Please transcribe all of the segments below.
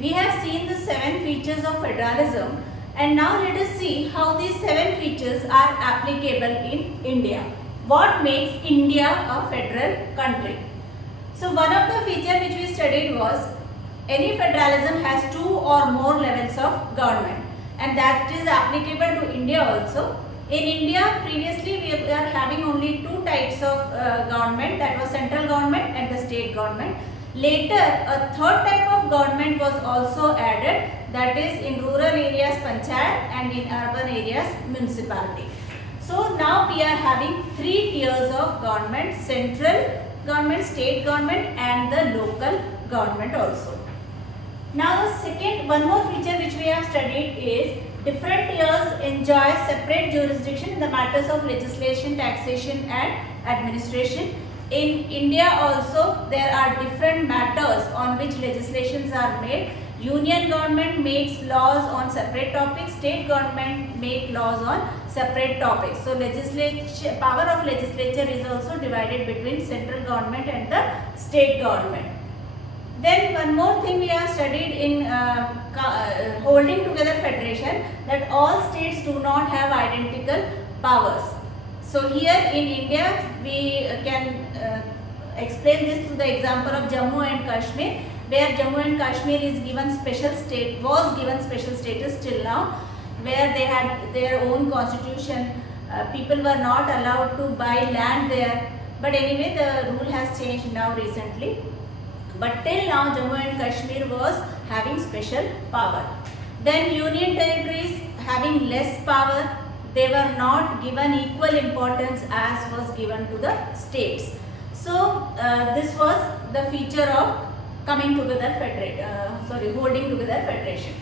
We have seen the 7 features of federalism, and now let us see how these 7 features are applicable in India. What makes India a federal country? So one of the features which we studied was any federalism has 2 or more levels of government, and that is applicable to India also. In India, previously we are having only 2 types of government, that was central government and the state government. Later, a third type of government was also added, that is in rural areas panchayat and in urban areas municipality. So now we are having 3 tiers of government: central government, state government and the local government also. Now the one more feature which we have studied is different tiers enjoy separate jurisdiction in the matters of legislation, taxation and administration. In India also there are different matters on which legislations are made. Union government makes laws on separate topics, state government make laws on separate topics. So power of legislature is also divided between central government and the state government. Then one more thing we have studied in holding together federation, that all states do not have identical powers. So here in India we can explain this through the example of Jammu and Kashmir, where Jammu and Kashmir is given special status till now, where they had their own constitution. People were not allowed to buy land there, but anyway the rule has changed now recently. But till now Jammu and Kashmir was having special power. Then union territories having less power, they were not given equal importance as was given to the states. So this was the feature of holding together federation.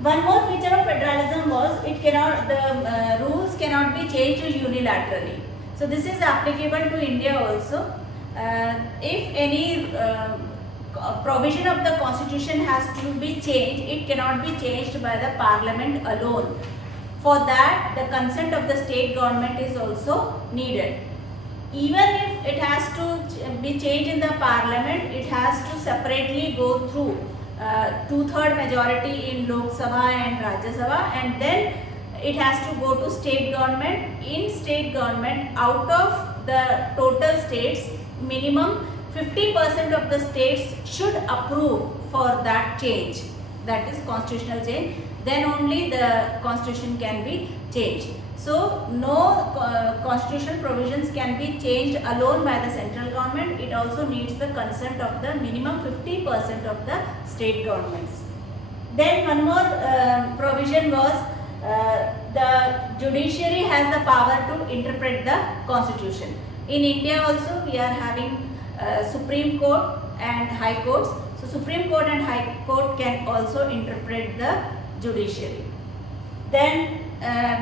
One more feature of federalism was the rules cannot be changed unilaterally. So this is applicable to India also. If any provision of the constitution has to be changed, it cannot be changed by the parliament alone. For that, the consent of the state government is also needed. Even if it has to be changed in the parliament, it has to separately go through 2/3 majority in Lok Sabha and Rajya Sabha, and then it has to go to state government. In state government, out of the total states, minimum 50% of the states should approve for that change, that is constitutional change. Then only the constitution can be changed. So no constitutional provisions can be changed alone by the central government. It also needs the consent of the minimum 50% of the state governments. Then one more provision was the judiciary has the power to interpret the constitution. In India also we are having Supreme Court and High Courts. So Supreme Court and High Court can also interpret the judiciary. Then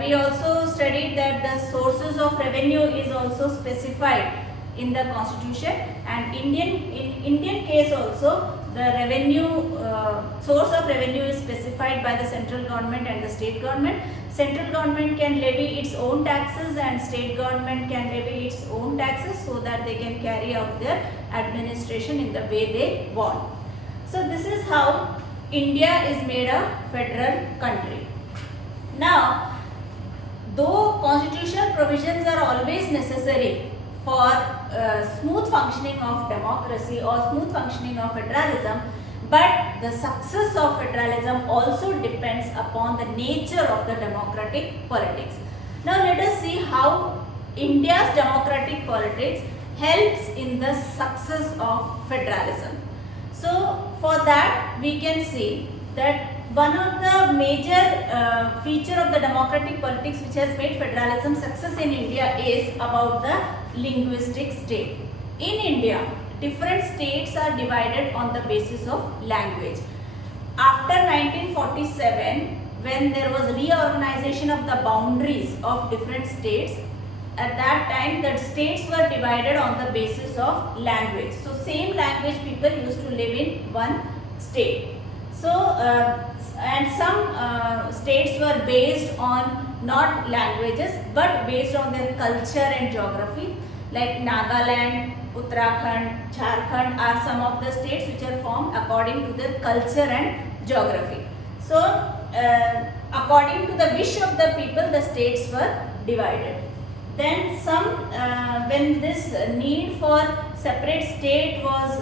we also studied that the sources of revenue is also specified in the constitution, and in Indian case also the revenue source of revenue is specified by the central government and the state government. Central government can levy its own taxes and state government can levy its own taxes, so that they can carry out their administration in the way they want. So this is how India is made a federal country. Now, though constitutional provisions are always necessary for smooth functioning of democracy or smooth functioning of federalism, but the success of federalism also depends upon the nature of the democratic politics. Now let us see how India's democratic politics helps in the success of federalism. So for that we can see that one of the major feature of the democratic politics which has made federalism success in India is about the linguistic state. In India, different states are divided on the basis of language. After 1947, when there was reorganization of the boundaries of different states, at that time the states were divided on the basis of language. So same language people used to live in one state. So and some states were based on not languages but based on their culture and geography, like Nagaland, Uttarakhand, Jharkhand are some of the states which are formed according to their culture and geography. So according to the wish of the people, the states were divided. Then when this need for separate state was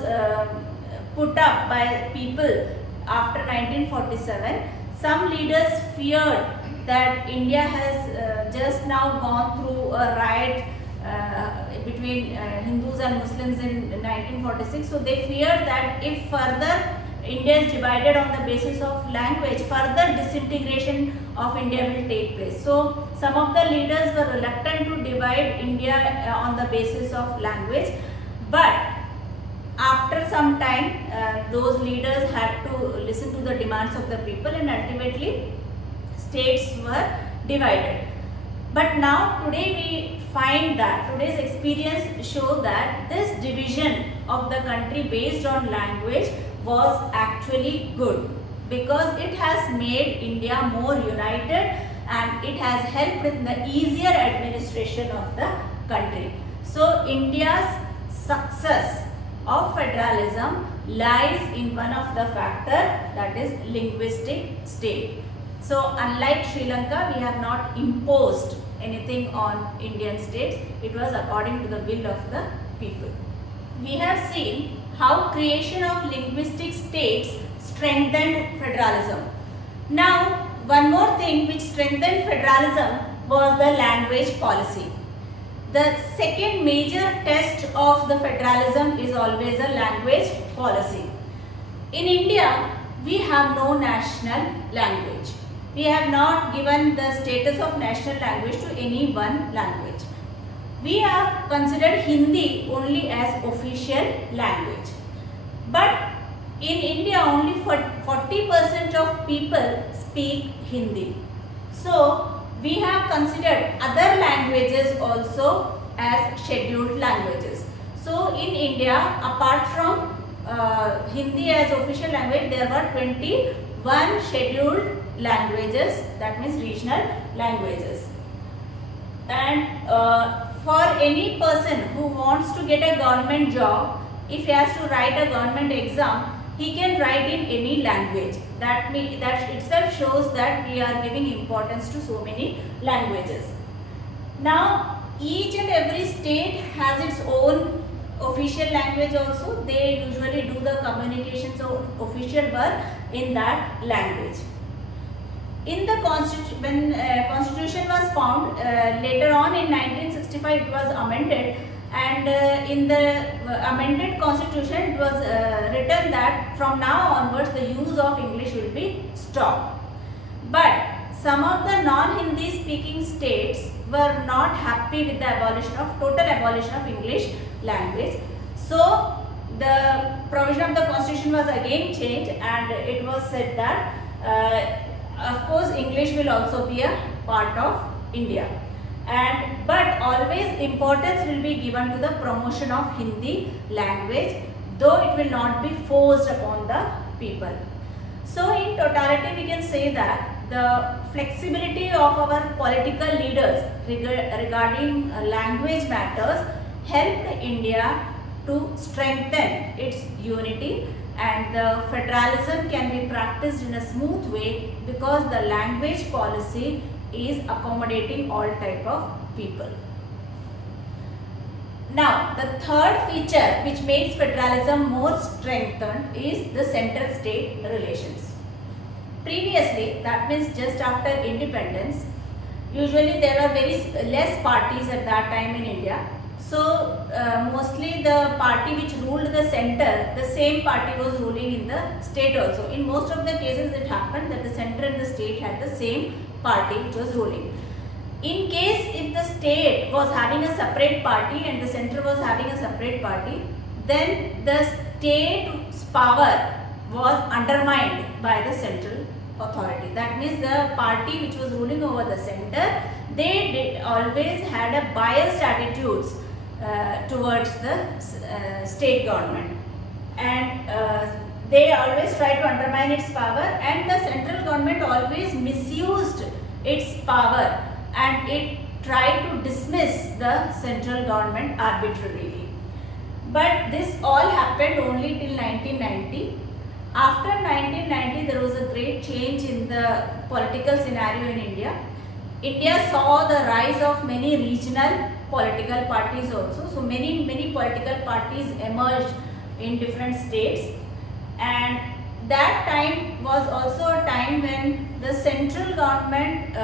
put up by people after 1947, some leaders feared that India has just now gone through a riot between Hindus and Muslims in 1946. So they feared that if further India is divided on the basis of language, further disintegration of India will take place. So some of the leaders were reluctant to divide India on the basis of language, but after some time those leaders had to listen to the demands of the people, and ultimately states were divided. But now today we find that today's experience show that this division of the country based on language was actually good, because it has made India more united and it has helped in the easier administration of the country. So India's success of federalism lies in one of the factor, that is linguistic state. So unlike Sri Lanka, we have not imposed anything on Indian states. It was according to the will of the people. We have seen how creation of linguistic states strengthened federalism. Now, one more thing which strengthened federalism was the language policy. The second major test of the federalism is always a language policy. In India, we have no national language. We have not given the status of national language to any one language. We have considered Hindi only as official language. But in India, only 40% of people speak Hindi. So we have considered other languages also as scheduled languages. So in India, apart from Hindi as official language, there were 21 scheduled languages, that means regional languages. And for any person who wants to get a government job, if he has to write a government exam, he can write in any language. That itself shows that we are giving importance to so many languages. Now, each and every state has its own official language also. They usually do the communications or official work in that language. In the when constitution was found, later on in 1965 it was amended, and in the amended constitution it was written that from now onwards the use of English will be stopped. But some of the non-Hindi speaking states were not happy with the total abolition of English language. So the provision of the constitution was again changed, and it was said that of course English will also be a part of India, but always importance will be given to the promotion of Hindi language, though it will not be forced upon the people. So in totality we can say that the flexibility of our political leaders regarding language matters helped India to strengthen its unity, and the federalism can be practiced in a smooth way because the language policy is accommodating all type of people. Now, the third feature which makes federalism more strengthened is the center-state relations. Previously, that means just after independence, usually there were very less parties at that time in India. So mostly the party which ruled the center, the same party was ruling in the state also. In most of the cases it happened that the center and the state had the same party which was ruling. In case if the state was having a separate party and the center was having a separate party, then the state's power was undermined by the central authority. That means the party which was ruling over the center, they always had a biased attitudes towards the state government, and they always try to undermine its power, and the central government always misused its power and it tried to dismiss the central government arbitrarily. But this all happened only till 1990, After 1990, there was a great change in the political scenario in India. India saw the rise of many regional political parties also. So many political parties emerged in different states, and that time was also a time when the central government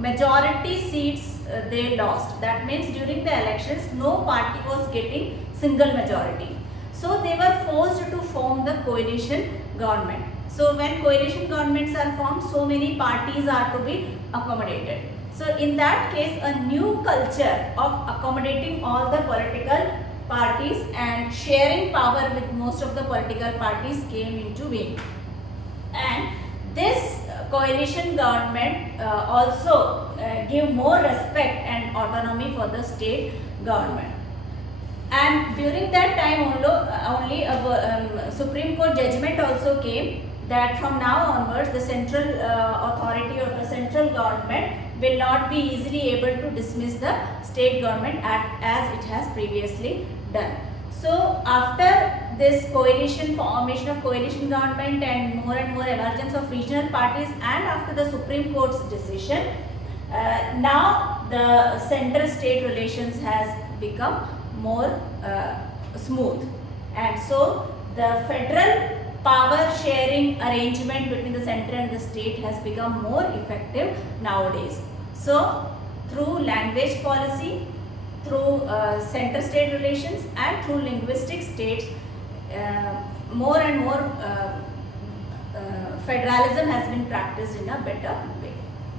majority seats they lost. That means during the elections no party was getting single majority. So they were forced to form the coalition government. So when coalition governments are formed, so many parties are to be accommodated. So in that case, a new culture of accommodating all the political parties and sharing power with most of the political parties came into being. And this coalition government also give more respect and autonomy for the state government. And during that time only a Supreme Court judgment also came that from now onwards the central authority or the central government will not be easily able to dismiss the state government as it has previously done. So after this formation of coalition government and more emergence of regional parties, and after the Supreme Court's decision, now the center-state relations has become more smooth, and so the federal power sharing arrangement between the center and the state has become more effective nowadays. So through language policy, through center-state relations, and through linguistic states, more and more federalism has been practiced in a better way.